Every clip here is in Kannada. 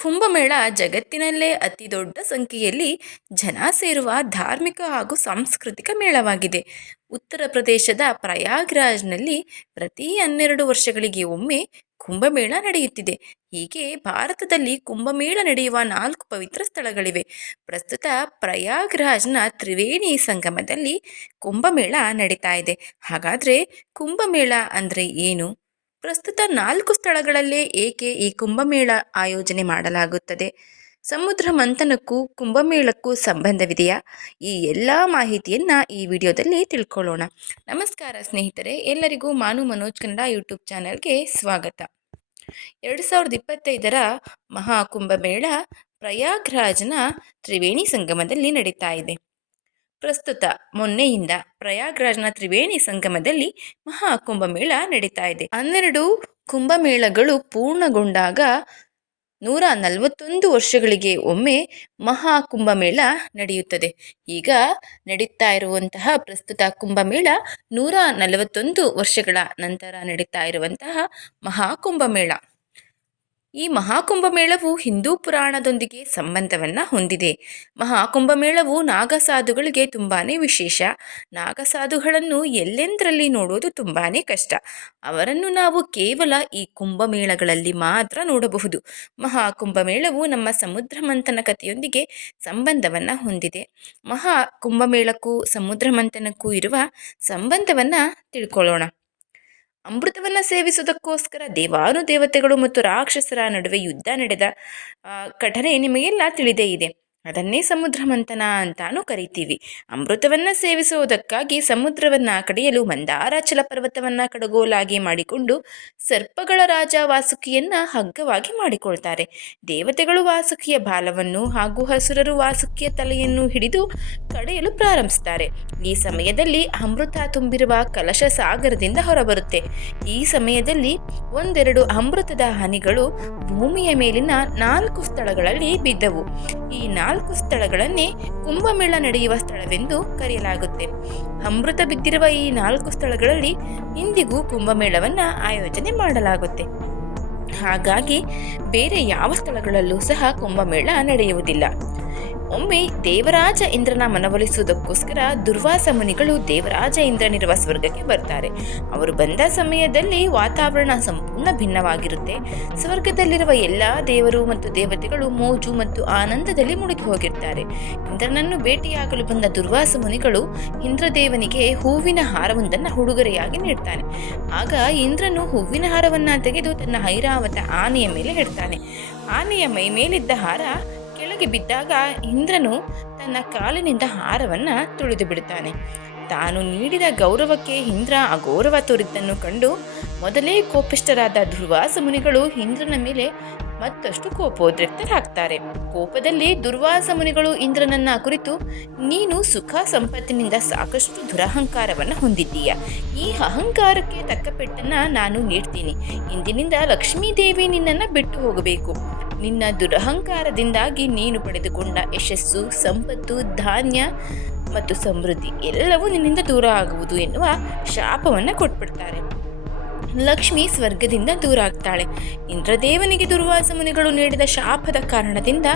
ಕುಂಭಮೇಳ ಜಗತ್ತಿನಲ್ಲೇ ಅತಿ ದೊಡ್ಡ ಸಂಖ್ಯೆಯಲ್ಲಿ ಜನ ಸೇರುವ ಧಾರ್ಮಿಕ ಹಾಗೂ ಸಾಂಸ್ಕೃತಿಕ ಮೇಳವಾಗಿದೆ. ಉತ್ತರ ಪ್ರದೇಶದ ಪ್ರಯಾಗ್ರಾಜ್ನಲ್ಲಿ ಪ್ರತಿ ಹನ್ನೆರಡು ವರ್ಷಗಳಿಗೆ ಒಮ್ಮೆ ಕುಂಭಮೇಳ ನಡೆಯುತ್ತಿದೆ. ಹೀಗೆ ಭಾರತದಲ್ಲಿ ಕುಂಭಮೇಳ ನಡೆಯುವ ನಾಲ್ಕು ಪವಿತ್ರ ಸ್ಥಳಗಳಿವೆ. ಪ್ರಸ್ತುತ ಪ್ರಯಾಗ್ರಾಜ್ನ ತ್ರಿವೇಣಿ ಸಂಗಮದಲ್ಲಿ ಕುಂಭಮೇಳ ನಡೀತಾ ಇದೆ. ಹಾಗಾದರೆ ಕುಂಭಮೇಳ ಅಂದರೆ ಏನು? ಪ್ರಸ್ತುತ ನಾಲ್ಕು ಸ್ಥಳಗಳಲ್ಲೇ ಏಕೆ ಈ ಕುಂಭಮೇಳ ಆಯೋಜನೆ ಮಾಡಲಾಗುತ್ತದೆ? ಸಮುದ್ರ ಮಂಥನಕ್ಕೂ ಕುಂಭಮೇಳಕ್ಕೂ ಸಂಬಂಧವಿದೆಯಾ? ಈ ಎಲ್ಲ ಮಾಹಿತಿಯನ್ನು ಈ ವಿಡಿಯೋದಲ್ಲಿ ತಿಳ್ಕೊಳ್ಳೋಣ. ನಮಸ್ಕಾರ ಸ್ನೇಹಿತರೆ, ಎಲ್ಲರಿಗೂ ಮಾನು ಮನೋಜ್ ಕನ್ನಡ ಯೂಟ್ಯೂಬ್ ಚಾನಲ್ಗೆ ಸ್ವಾಗತ. ಎರಡು ಸಾವಿರದ ಇಪ್ಪತ್ತೈದರ ಮಹಾಕುಂಭಮೇಳ ಪ್ರಯಾಗ್ರಾಜ್ನ ತ್ರಿವೇಣಿ ಸಂಗಮದಲ್ಲಿ ನಡೀತಾ ಇದೆ. ಪ್ರಸ್ತುತ ಮೊನ್ನೆಯಿಂದ ಪ್ರಯಾಗ್ರಾಜ್ನ ತ್ರಿವೇಣಿ ಸಂಗಮದಲ್ಲಿ ಮಹಾ ಕುಂಭಮೇಳ ನಡೀತಾ ಇದೆ. ಹನ್ನೆರಡು ಕುಂಭಮೇಳಗಳು ಪೂರ್ಣಗೊಂಡಾಗ ನೂರ ನಲವತ್ತೊಂದು ವರ್ಷಗಳಿಗೆ ಒಮ್ಮೆ ಮಹಾ ಕುಂಭಮೇಳ ನಡೆಯುತ್ತದೆ. ಈಗ ನಡೀತಾ ಇರುವಂತಹ ಪ್ರಸ್ತುತ ಕುಂಭಮೇಳ ನೂರ ನಲವತ್ತೊಂದು ವರ್ಷಗಳ ನಂತರ ನಡೀತಾ ಇರುವಂತಹ ಮಹಾ ಕುಂಭಮೇಳ. ಈ ಮಹಾಕುಂಭಮೇಳವು ಹಿಂದೂ ಪುರಾಣದೊಂದಿಗೆ ಸಂಬಂಧವನ್ನು ಹೊಂದಿದೆ. ಮಹಾಕುಂಭಮೇಳವು ನಾಗಸಾಧುಗಳಿಗೆ ತುಂಬಾ ವಿಶೇಷ. ನಾಗಸಾಧುಗಳನ್ನು ಎಲ್ಲೆಂದರಲ್ಲಿ ನೋಡೋದು ತುಂಬಾ ಕಷ್ಟ. ಅವರನ್ನು ನಾವು ಕೇವಲ ಈ ಕುಂಭಮೇಳಗಳಲ್ಲಿ ಮಾತ್ರ ನೋಡಬಹುದು. ಮಹಾಕುಂಭಮೇಳವು ನಮ್ಮ ಸಮುದ್ರ ಮಂಥನ ಕಥೆಯೊಂದಿಗೆ ಸಂಬಂಧವನ್ನು ಹೊಂದಿದೆ. ಮಹಾ ಕುಂಭಮೇಳಕ್ಕೂ ಸಮುದ್ರ ಮಂಥನಕ್ಕೂ ಇರುವ ಸಂಬಂಧವನ್ನು ತಿಳ್ಕೊಳ್ಳೋಣ. ಅಮೃತವನ್ನು ಸೇವಿಸುವುದಕ್ಕೋಸ್ಕರ ದೇವಾನುದೇವತೆಗಳು ಮತ್ತು ರಾಕ್ಷಸರ ನಡುವೆ ಯುದ್ಧ ನಡೆದ ಘಟನೆ ನಿಮಗೆಲ್ಲ ತಿಳಿದೇ ಇದೆ. ಅದನ್ನೇ ಸಮುದ್ರ ಮಂಥನ ಅಂತಾನು ಕರಿತೀವಿ. ಅಮೃತವನ್ನು ಸೇವಿಸುವುದಕ್ಕಾಗಿ ಸಮುದ್ರವನ್ನು ಕಡಿಯಲು ಮಂದಾರಾಚಲ ಪರ್ವತವನ್ನು ಕಡಗೋಲಾಗಿ ಮಾಡಿಕೊಂಡು ಸರ್ಪಗಳ ರಾಜ ವಾಸುಕಿಯನ್ನು ಹಗ್ಗವಾಗಿ ಮಾಡಿಕೊಳ್ತಾರೆ. ದೇವತೆಗಳು ವಾಸುಕಿಯ ಬಾಲವನ್ನು ಹಾಗೂ ಹಸುರರು ವಾಸುಕಿಯ ತಲೆಯನ್ನು ಹಿಡಿದು ಕಡೆಯಲು ಪ್ರಾರಂಭಿಸ್ತಾರೆ. ಈ ಸಮಯದಲ್ಲಿ ಅಮೃತ ತುಂಬಿರುವ ಕಲಶ ಸಾಗರದಿಂದ ಹೊರಬರುತ್ತೆ. ಈ ಸಮಯದಲ್ಲಿ ಒಂದೆರಡು ಅಮೃತದ ಹನಿಗಳು ಭೂಮಿಯ ಮೇಲಿನ ನಾಲ್ಕು ಸ್ಥಳಗಳಲ್ಲಿ ಬಿದ್ದವು. ಈ ಸ್ಥಳಗಳನ್ನೇ ಕುಂಭಮೇಳ ನಡೆಯುವ ಸ್ಥಳವೆಂದು ಕರೆಯಲಾಗುತ್ತೆ. ಅಮೃತ ಬಿದ್ದಿರುವ ಈ ನಾಲ್ಕು ಸ್ಥಳಗಳಲ್ಲಿ ಇಂದಿಗೂ ಕುಂಭಮೇಳವನ್ನು ಆಯೋಜನೆ ಮಾಡಲಾಗುತ್ತೆ. ಹಾಗಾಗಿ ಬೇರೆ ಯಾವ ಸ್ಥಳಗಳಲ್ಲೂ ಸಹ ಕುಂಭಮೇಳ ನಡೆಯುವುದಿಲ್ಲ. ಒಮ್ಮೆ ದೇವರಾಜ ಇಂದ್ರನ ಮನವೊಲಿಸುವುದಕ್ಕೋಸ್ಕರ ದುರ್ವಾಸ ಮುನಿಗಳು ದೇವರಾಜ ಇಂದ್ರನಿರುವ ಸ್ವರ್ಗಕ್ಕೆ ಬರ್ತಾರೆ. ಅವರು ಬಂದ ಸಮಯದಲ್ಲಿ ವಾತಾವರಣ ಸಂಪೂರ್ಣ ಭಿನ್ನವಾಗಿರುತ್ತೆ. ಸ್ವರ್ಗದಲ್ಲಿರುವ ಎಲ್ಲ ದೇವರು ಮತ್ತು ದೇವತೆಗಳು ಮೋಜು ಮತ್ತು ಆನಂದದಲ್ಲಿ ಮುಳುಗಿ ಹೋಗಿರ್ತಾರೆ. ಇಂದ್ರನನ್ನು ಭೇಟಿಯಾಗಲು ಬಂದ ದುರ್ವಾಸ ಮುನಿಗಳು ಇಂದ್ರದೇವನಿಗೆ ಹೂವಿನ ಹಾರವೊಂದನ್ನು ಉಡುಗೊರೆಯಾಗಿ ನೀಡ್ತಾನೆ. ಆಗ ಇಂದ್ರನು ಹೂವಿನ ಹಾರವನ್ನು ತೆಗೆದು ತನ್ನ ಐರಾವತ ಆನೆಯ ಮೇಲೆ ಇಡ್ತಾನೆ. ಆನೆಯ ಮೈ ಮೇಲಿದ್ದ ಹಾರ ಕೆಳಗೆ ಬಿದ್ದಾಗ ಇಂದ್ರನು ತನ್ನ ಕಾಲಿನಿಂದ ಹಾರವನ್ನು ತುಳಿದು ಬಿಡುತ್ತಾನೆ. ತಾನು ನೀಡಿದ ಗೌರವಕ್ಕೆ ಇಂದ್ರ ಅಗೌರವ ತೋರಿದ್ದನ್ನು ಕಂಡು ಮೊದಲೇ ಕೋಪಿಷ್ಟರಾದ ದುರ್ವಾಸ ಮುನಿಗಳು ಇಂದ್ರನ ಮೇಲೆ ಮತ್ತಷ್ಟು ಕೋಪೋದ್ರಿಕ್ತರಾಗ್ತಾರೆ. ಕೋಪದಲ್ಲಿ ದುರ್ವಾಸ ಮುನಿಗಳು ಇಂದ್ರನನ್ನ ಕುರಿತು, ನೀನು ಸುಖ ಸಂಪತ್ತಿನಿಂದ ಸಾಕಷ್ಟು ದುರಹಂಕಾರವನ್ನು ಹೊಂದಿದ್ದೀಯ? ಈ ಅಹಂಕಾರಕ್ಕೆ ತಕ್ಕ ಪೆಟ್ಟನ್ನ ನಾನು ನೀಡ್ತೀನಿ. ಇಂದಿನಿಂದ ಲಕ್ಷ್ಮೀದೇವಿ ನಿನ್ನನ್ನು ಬಿಟ್ಟು ಹೋಗಬೇಕು. ನಿನ್ನ ದುರಹಂಕಾರದಿಂದಾಗಿ ನೀನು ಪಡೆದುಕೊಂಡ ಯಶಸ್ಸು, ಸಂಪತ್ತು, ಧಾನ್ಯ ಮತ್ತು ಸಮೃದ್ಧಿ ಎಲ್ಲವೂ ನಿನ್ನಿಂದ ದೂರ ಆಗುವುದು ಎನ್ನುವ ಶಾಪವನ್ನು ಕೊಟ್ಬಿಡ್ತಾರೆ. ಲಕ್ಷ್ಮಿ ಸ್ವರ್ಗದಿಂದ ದೂರ ಆಗ್ತಾಳೆ. ಇಂದ್ರದೇವನಿಗೆ ದುರ್ವಾಸ ಮುನಿಗಳು ನೀಡಿದ ಶಾಪದ ಕಾರಣದಿಂದ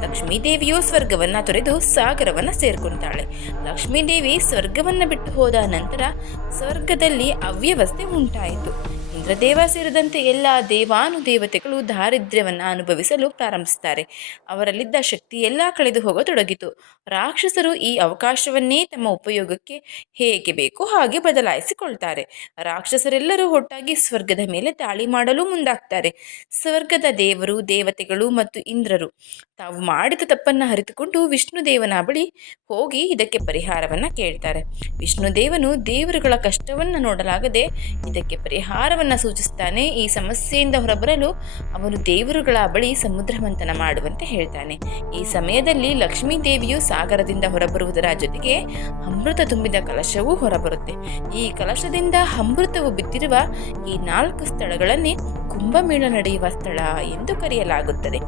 ಲಕ್ಷ್ಮೀದೇವಿಯು ಸ್ವರ್ಗವನ್ನು ತೊರೆದು ಸಾಗರವನ್ನು ಸೇರ್ಕೊಂತಾಳೆ. ಲಕ್ಷ್ಮೀದೇವಿ ಸ್ವರ್ಗವನ್ನು ಬಿಟ್ಟು ಹೋದ ನಂತರ ಸ್ವರ್ಗದಲ್ಲಿ ಅವ್ಯವಸ್ಥೆ ಉಂಟಾಯಿತು. ಇಂದ್ರದೇವ ಸೇರಿದಂತೆ ಎಲ್ಲ ದೇವಾನುದೇವತೆಗಳು ದಾರಿದ್ರ್ಯವನ್ನು ಅನುಭವಿಸಲು ಪ್ರಾರಂಭಿಸುತ್ತಾರೆ ಅವರಲ್ಲಿದ್ದ ಶಕ್ತಿ ಎಲ್ಲ ಕಳೆದು ಹೋಗತೊಡಗಿತು. ರಾಕ್ಷಸರು ಈ ಅವಕಾಶವನ್ನೇ ತಮ್ಮ ಉಪಯೋಗಕ್ಕೆ ಹೇಗೆ ಬೇಕೋ ಹಾಗೆ ಬದಲಾಯಿಸಿಕೊಳ್ತಾರೆ. ರಾಕ್ಷಸರೆಲ್ಲರೂ ಒಟ್ಟಾಗಿ ಸ್ವರ್ಗದ ಮೇಲೆ ದಾಳಿ ಮಾಡಲು ಮುಂದಾಗ್ತಾರೆ. ಸ್ವರ್ಗದ ದೇವರು, ದೇವತೆಗಳು ಮತ್ತು ಇಂದ್ರರು. ತಾವು ಮಾಡಿದ ತಪ್ಪನ್ನು ಅರಿತುಕೊಂಡು ವಿಷ್ಣುದೇವನ ಬಳಿ ಹೋಗಿ ಇದಕ್ಕೆ ಪರಿಹಾರವನ್ನು ಕೇಳ್ತಾರೆ. ವಿಷ್ಣುದೇವನು ದೇವರುಗಳ ಕಷ್ಟವನ್ನು ನೋಡಲಾಗದೆ ಇದಕ್ಕೆ ಪರಿಹಾರವನ್ನು ಸೂಚಿಸ್ತಾನೆ, ಈ ಸಮಸ್ಯೆಯಿಂದ ಹೊರಬರಲು ಅವನು ದೇವರುಗಳ ಬಳಿ ಸಮುದ್ರ ಮಂಥನ ಮಾಡುವಂತೆ ಹೇಳ್ತಾನೆ. ಈ ಸಮಯದಲ್ಲಿ ಲಕ್ಷ್ಮೀ ದೇವಿಯು ಸಾಗರದಿಂದ ಹೊರಬರುವುದರ ಜೊತೆಗೆ ಅಮೃತ ತುಂಬಿದ ಕಲಶವೂ ಹೊರಬರುತ್ತೆ. ಈ ಕಲಶದಿಂದ ಅಮೃತವು ಬಿದ್ದಿರುವ ಈ ನಾಲ್ಕು ಸ್ಥಳಗಳನ್ನೇ ಕುಂಭಮೇಳ ನಡೆಯುವ ಸ್ಥಳ ಎಂದು ಕರೆಯಲಾಗುತ್ತದೆ.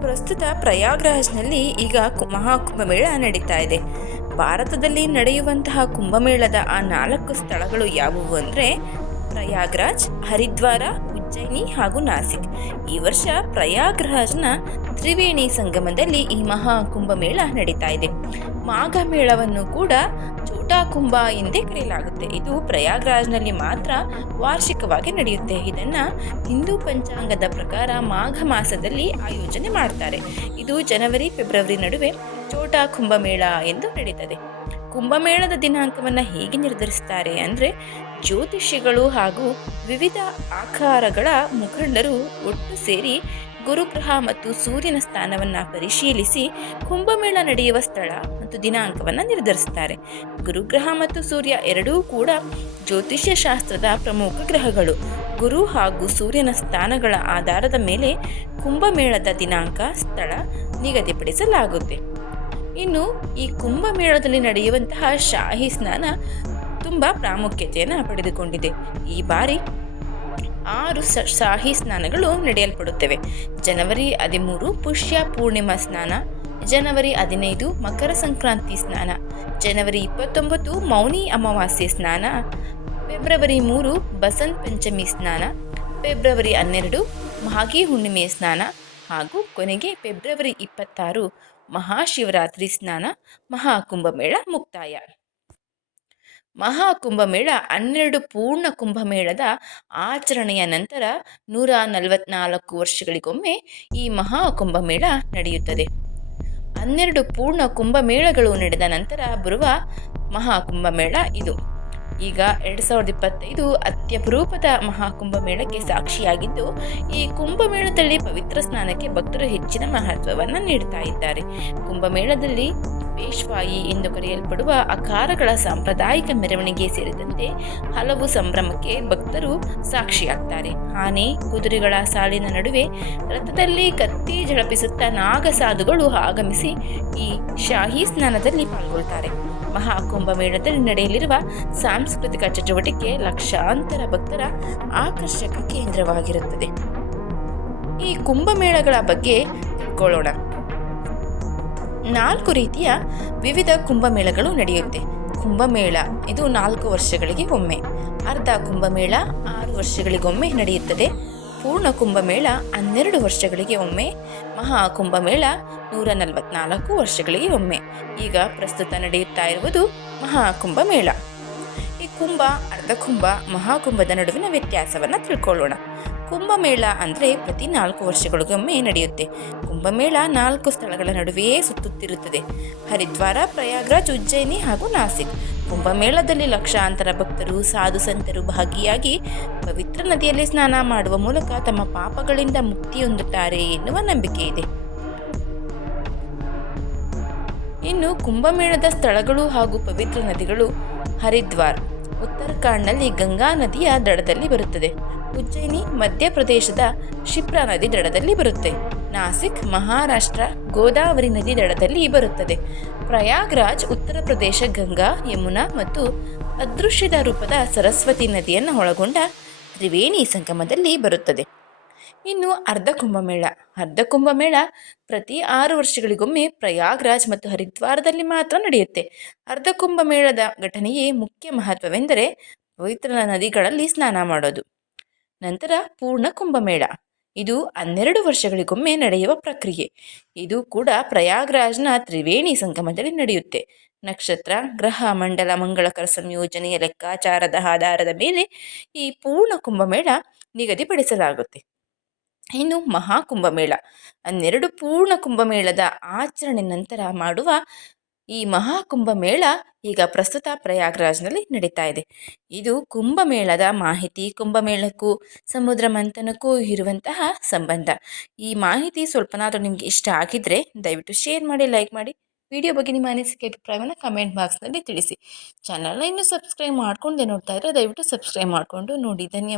ಪ್ರಸ್ತುತ ಪ್ರಯಾಗ್ರಾಜ್ನಲ್ಲಿ ಈಗ ಮಹಾಕುಂಭಮೇಳ ನಡೀತಾ ಇದೆ. ಭಾರತದಲ್ಲಿ ನಡೆಯುವಂತಹ ಕುಂಭಮೇಳದ ಆ ನಾಲ್ಕು ಸ್ಥಳಗಳು ಯಾವುವು ಅಂದರೆ ಪ್ರಯಾಗ್ರಾಜ್, ಹರಿದ್ವಾರ, ಉಜ್ಜಯಿನಿ ಹಾಗೂ ನಾಸಿಕ್. ಈ ವರ್ಷ ಪ್ರಯಾಗ್ರಾಜ್ನ ತ್ರಿವೇಣಿ ಸಂಗಮದಲ್ಲಿ ಈ ಮಹಾ ಕುಂಭಮೇಳ ನಡೀತಾ ಇದೆ. ಮಾಘ ಮೇಳವನ್ನು ಕೂಡ ಛೋಟಾ ಕುಂಭ ಎಂದೇ ಕರೆಯಲಾಗುತ್ತೆ. ಇದು ಪ್ರಯಾಗ್ರಾಜ್ನಲ್ಲಿ ಮಾತ್ರ ವಾರ್ಷಿಕವಾಗಿ ನಡೆಯುತ್ತೆ. ಇದನ್ನು ಹಿಂದೂ ಪಂಚಾಂಗದ ಪ್ರಕಾರ ಮಾಘ ಮಾಸದಲ್ಲಿ ಆಯೋಜನೆ ಮಾಡ್ತಾರೆ. ಇದು ಜನವರಿ, ಫೆಬ್ರವರಿ ನಡುವೆ ಛೋಟಾ ಕುಂಭಮೇಳ ಎಂದು ನಡೀತದೆ. ಕುಂಭಮೇಳದ ದಿನಾಂಕವನ್ನು ಹೇಗೆ ನಿರ್ಧರಿಸ್ತಾರೆ ಅಂದರೆ ಜ್ಯೋತಿಷಿಗಳು ಹಾಗೂ ವಿವಿಧ ಆಕಾರಗಳ ಮುಖಂಡರು ಒಟ್ಟು ಸೇರಿ ಗುರುಗ್ರಹ ಮತ್ತು ಸೂರ್ಯನ ಸ್ಥಾನವನ್ನು ಪರಿಶೀಲಿಸಿ ಕುಂಭಮೇಳ ನಡೆಯುವ ಸ್ಥಳ ಮತ್ತು ದಿನಾಂಕವನ್ನು ನಿರ್ಧರಿಸುತ್ತಾರೆ ಗುರುಗ್ರಹ ಮತ್ತು ಸೂರ್ಯ ಎರಡೂ ಕೂಡ ಜ್ಯೋತಿಷ್ಯ ಶಾಸ್ತ್ರದ ಪ್ರಮುಖ ಗ್ರಹಗಳು. ಗುರು ಹಾಗೂ ಸೂರ್ಯನ ಸ್ಥಾನಗಳ ಆಧಾರದ ಮೇಲೆ ಕುಂಭಮೇಳದ ದಿನಾಂಕ ಸ್ಥಳ ನಿಗದಿಪಡಿಸಲಾಗುತ್ತೆ. ಇನ್ನು ಈ ಕುಂಭಮೇಳದಲ್ಲಿ ನಡೆಯುವಂತಹ ಶಾಹಿ ಸ್ನಾನ ತುಂಬ ಪ್ರಾಮುಖ್ಯತೆಯನ್ನು ಪಡೆದುಕೊಂಡಿದೆ. ಈ ಬಾರಿ ಆರು ಶಾಹಿ ಸ್ನಾನಗಳು ನಡೆಯಲ್ಪಡುತ್ತವೆ. ಜನವರಿ ಹದಿಮೂರು ಪುಷ್ಯ ಪೂರ್ಣಿಮಾ ಸ್ನಾನ, ಜನವರಿ ಹದಿನೈದು ಮಕರ ಸಂಕ್ರಾಂತಿ ಸ್ನಾನ, ಜನವರಿ ಇಪ್ಪತ್ತೊಂಬತ್ತು ಮೌನಿ ಅಮಾವಾಸ್ಯೆ ಸ್ನಾನ, ಫೆಬ್ರವರಿ ಮೂರು ಬಸಂತ್ ಪಂಚಮಿ ಸ್ನಾನ, ಫೆಬ್ರವರಿ ಹನ್ನೆರಡು ಮಾಘಿ ಹುಣ್ಣಿಮೆ ಸ್ನಾನ ಹಾಗೂ ಕೊನೆಗೆ ಫೆಬ್ರವರಿ ಇಪ್ಪತ್ತಾರು ಮಹಾಶಿವರಾತ್ರಿ ಸ್ನಾನ, ಮಹಾಕುಂಭಮೇಳ ಮುಕ್ತಾಯ. ಮಹಾಕುಂಭಮೇಳ ಹನ್ನೆರಡು ಪೂರ್ಣ ಕುಂಭಮೇಳದ ಆಚರಣೆಯ ನಂತರ ನೂರ ನಲವತ್ನಾಲ್ಕು ವರ್ಷಗಳಿಗೊಮ್ಮೆ ಈ ಮಹಾಕುಂಭಮೇಳ ನಡೆಯುತ್ತದೆ. ಹನ್ನೆರಡು ಪೂರ್ಣ ಕುಂಭಮೇಳಗಳು ನಡೆದ ನಂತರ ಬರುವ ಮಹಾಕುಂಭಮೇಳ ಇದು. ಈಗ ಎರಡ್ ಸಾವಿರದ ಇಪ್ಪತ್ತೈದು ಅತ್ಯಪರೂಪದ ಮಹಾಕುಂಭಮೇಳಕ್ಕೆ ಸಾಕ್ಷಿಯಾಗಿದ್ದು, ಈ ಕುಂಭಮೇಳದಲ್ಲಿ ಪವಿತ್ರ ಸ್ನಾನಕ್ಕೆ ಭಕ್ತರು ಹೆಚ್ಚಿನ ಮಹತ್ವವನ್ನು ನೀಡ್ತಾ ಇದ್ದಾರೆ. ಕುಂಭಮೇಳದಲ್ಲಿ ಪೇಶ್ವಾಯಿ ಎಂದು ಕರೆಯಲ್ಪಡುವ ಅಖಾರಗಳ ಸಾಂಪ್ರದಾಯಿಕ ಮೆರವಣಿಗೆ ಸೇರಿದಂತೆ ಹಲವು ಸಂಭ್ರಮಕ್ಕೆ ಭಕ್ತರು ಸಾಕ್ಷಿಯಾಗ್ತಾರೆ. ಆನೆ, ಕುದುರೆಗಳ ಸಾಲಿನ ನಡುವೆ ರಥದಲ್ಲಿ ಕತ್ತಿ ಝಳಪಿಸುತ್ತಾ ನಾಗಸಾಧುಗಳು ಆಗಮಿಸಿ ಈ ಶಾಹಿ ಸ್ನಾನದಲ್ಲಿ ಪಾಲ್ಗೊಳ್ತಾರೆ. ಮಹಾಕುಂಭ ಮೇಳದಲ್ಲಿ ನಡೆಯಲಿರುವ ಸಾಂಸ್ಕೃತಿಕ ಚಟುವಟಿಕೆ ಲಕ್ಷಾಂತರ ಭಕ್ತರ ಆಕರ್ಷಕ ಕೇಂದ್ರವಾಗಿರುತ್ತದೆ. ಈ ಕುಂಭಮೇಳಗಳ ಬಗ್ಗೆ ತಿಳ್ಕೊಳ್ಳೋಣ. ನಾಲ್ಕು ರೀತಿಯ ವಿವಿಧ ಕುಂಭಮೇಳಗಳು ನಡೆಯುತ್ತೆ. ಕುಂಭಮೇಳ ಇದು ನಾಲ್ಕು ವರ್ಷಗಳಿಗೆ ಒಮ್ಮೆ. ಅರ್ಧ ಕುಂಭಮೇಳ ಆರು ವರ್ಷಗಳಿಗೊಮ್ಮೆ ನಡೆಯುತ್ತದೆ. ಪೂರ್ಣ ಕುಂಭಮೇಳ ಹನ್ನೆರಡು ವರ್ಷಗಳಿಗೆ ಒಮ್ಮೆ. ಮಹಾ ಕುಂಭಮೇಳ ನೂರ ನಲವತ್ನಾಲ್ಕು ವರ್ಷಗಳಿಗೆ ಒಮ್ಮೆ. ಈಗ ಪ್ರಸ್ತುತ ನಡೆಯುತ್ತಾ ಇರುವುದು ಮಹಾ ಕುಂಭಮೇಳ. ಈ ಕುಂಭ, ಅರ್ಧ ಕುಂಭ ಮಹಾಕುಂಭದ ನಡುವಿನ ವ್ಯತ್ಯಾಸವನ್ನು ತಿಳ್ಕೊಳ್ಳೋಣ. ಕುಂಭಮೇಳ ಅಂದರೆ ಪ್ರತಿ ನಾಲ್ಕು ವರ್ಷಗಳಿಗೊಮ್ಮೆ ನಡೆಯುತ್ತೆ. ಕುಂಭಮೇಳ ನಾಲ್ಕು ಸ್ಥಳಗಳ ನಡುವೆಯೇ ಸುತ್ತುತ್ತಿರುತ್ತದೆ. ಹರಿದ್ವಾರ, ಪ್ರಯಾಗ್ರಾಜ್, ಉಜ್ಜಯಿನಿ ಹಾಗೂ ನಾಸಿಕ್. ಕುಂಭಮೇಳದಲ್ಲಿ ಲಕ್ಷಾಂತರ ಭಕ್ತರು, ಸಾಧು ಸಂತರು ಭಾಗಿಯಾಗಿ ಪವಿತ್ರ ನದಿಯಲ್ಲಿ ಸ್ನಾನ ಮಾಡುವ ಮೂಲಕ ತಮ್ಮ ಪಾಪಗಳಿಂದ ಮುಕ್ತಿಯೊಂದುತ್ತಾರೆ ಎನ್ನುವ ನಂಬಿಕೆ ಇದೆ. ಇನ್ನು ಕುಂಭಮೇಳದ ಸ್ಥಳಗಳು ಹಾಗೂ ಪವಿತ್ರ ನದಿಗಳು ಹರಿದ್ವಾರ್. ಉತ್ತರಾಖಂಡ್ನಲ್ಲಿ ಗಂಗಾ ನದಿಯ ದಡದಲ್ಲಿ ಬರುತ್ತದೆ. ಉಜ್ಜಯಿನಿ, ಮಧ್ಯಪ್ರದೇಶದ ಶಿಪ್ರಾ ನದಿ ದಡದಲ್ಲಿ ಬರುತ್ತೆ. ನಾಸಿಕ್ ಮಹಾರಾಷ್ಟ್ರ ಗೋದಾವರಿ ನದಿ ದಡದಲ್ಲಿ ಬರುತ್ತದೆ. ಪ್ರಯಾಗ್ರಾಜ್ ಉತ್ತರ ಪ್ರದೇಶ ಗಂಗಾ, ಯಮುನಾ ಮತ್ತು ಅದೃಶ್ಯದ ರೂಪದ ಸರಸ್ವತಿ ನದಿಯನ್ನು ಒಳಗೊಂಡ ತ್ರಿವೇಣಿ ಸಂಗಮದಲ್ಲಿ ಬರುತ್ತದೆ. ಇನ್ನು ಅರ್ಧ ಕುಂಭಮೇಳ ಅರ್ಧ ಕುಂಭಮೇಳ ಪ್ರತಿ ಆರು ವರ್ಷಗಳಿಗೊಮ್ಮೆ ಪ್ರಯಾಗ್ರಾಜ್ ಮತ್ತು ಹರಿದ್ವಾರದಲ್ಲಿ ಮಾತ್ರ ನಡೆಯುತ್ತೆ. ಅರ್ಧ ಕುಂಭಮೇಳದ ಘಟನೆಯೇ ಮುಖ್ಯ ಮಹತ್ವವೆಂದರೆ ಪವಿತ್ರ ನದಿಗಳಲ್ಲಿ ಸ್ನಾನ ಮಾಡೋದು. ನಂತರ ಪೂರ್ಣ ಕುಂಭಮೇಳ ಇದು ಹನ್ನೆರಡು ವರ್ಷಗಳಿಗೊಮ್ಮೆ ನಡೆಯುವ ಪ್ರಕ್ರಿಯೆ. ಇದು ಕೂಡ ಪ್ರಯಾಗ್ರಾಜ್ನ ತ್ರಿವೇಣಿ ಸಂಗಮದಲ್ಲಿ ನಡೆಯುತ್ತೆ. ನಕ್ಷತ್ರ, ಗ್ರಹ, ಮಂಡಲ, ಮಂಗಳಕರ ಸಂಯೋಜನೆಯ ಲೆಕ್ಕಾಚಾರದ ಆಧಾರದ ಮೇಲೆ ಈ ಪೂರ್ಣ ಕುಂಭಮೇಳ ನಿಗದಿಪಡಿಸಲಾಗುತ್ತೆ. ಇನ್ನು ಮಹಾಕುಂಭಮೇಳ. ಹನ್ನೆರಡು ಪೂರ್ಣ ಕುಂಭಮೇಳದ ಆಚರಣೆ ನಂತರ ಮಾಡುವ ಈ ಮಹಾಕುಂಭಮೇಳ ಈಗ ಪ್ರಸ್ತುತ ಪ್ರಯಾಗ್ರಾಜ್ನಲ್ಲಿ ನಡೀತಾ ಇದೆ. ಇದು ಕುಂಭಮೇಳದ ಮಾಹಿತಿ, ಕುಂಭಮೇಳಕ್ಕೂ ಸಮುದ್ರ ಮಂಥನಕ್ಕೂ ಇರುವಂತಹ ಸಂಬಂಧ. ಈ ಮಾಹಿತಿ ಸ್ವಲ್ಪನಾದರೂ ನಿಮಗೆ ಇಷ್ಟ ಆಗಿದ್ರೆ ದಯವಿಟ್ಟು ಶೇರ್ ಮಾಡಿ, ಲೈಕ್ ಮಾಡಿ. ವಿಡಿಯೋ ಬಗ್ಗೆ ನಿಮ್ಮ ಅನಿಸಿಕೆ, ಅಭಿಪ್ರಾಯವನ್ನು ಕಮೆಂಟ್ ಬಾಕ್ಸ್ನಲ್ಲಿ ತಿಳಿಸಿ. ಚಾನಲ್ನ ಇನ್ನೂ ಸಬ್ಸ್ಕ್ರೈಬ್ ಮಾಡ್ಕೊಂಡೆ ನೋಡ್ತಾ ಇದ್ರೆ ದಯವಿಟ್ಟು ಸಬ್ಸ್ಕ್ರೈಬ್ ಮಾಡಿಕೊಂಡು ನೋಡಿ. ಧನ್ಯವಾದ.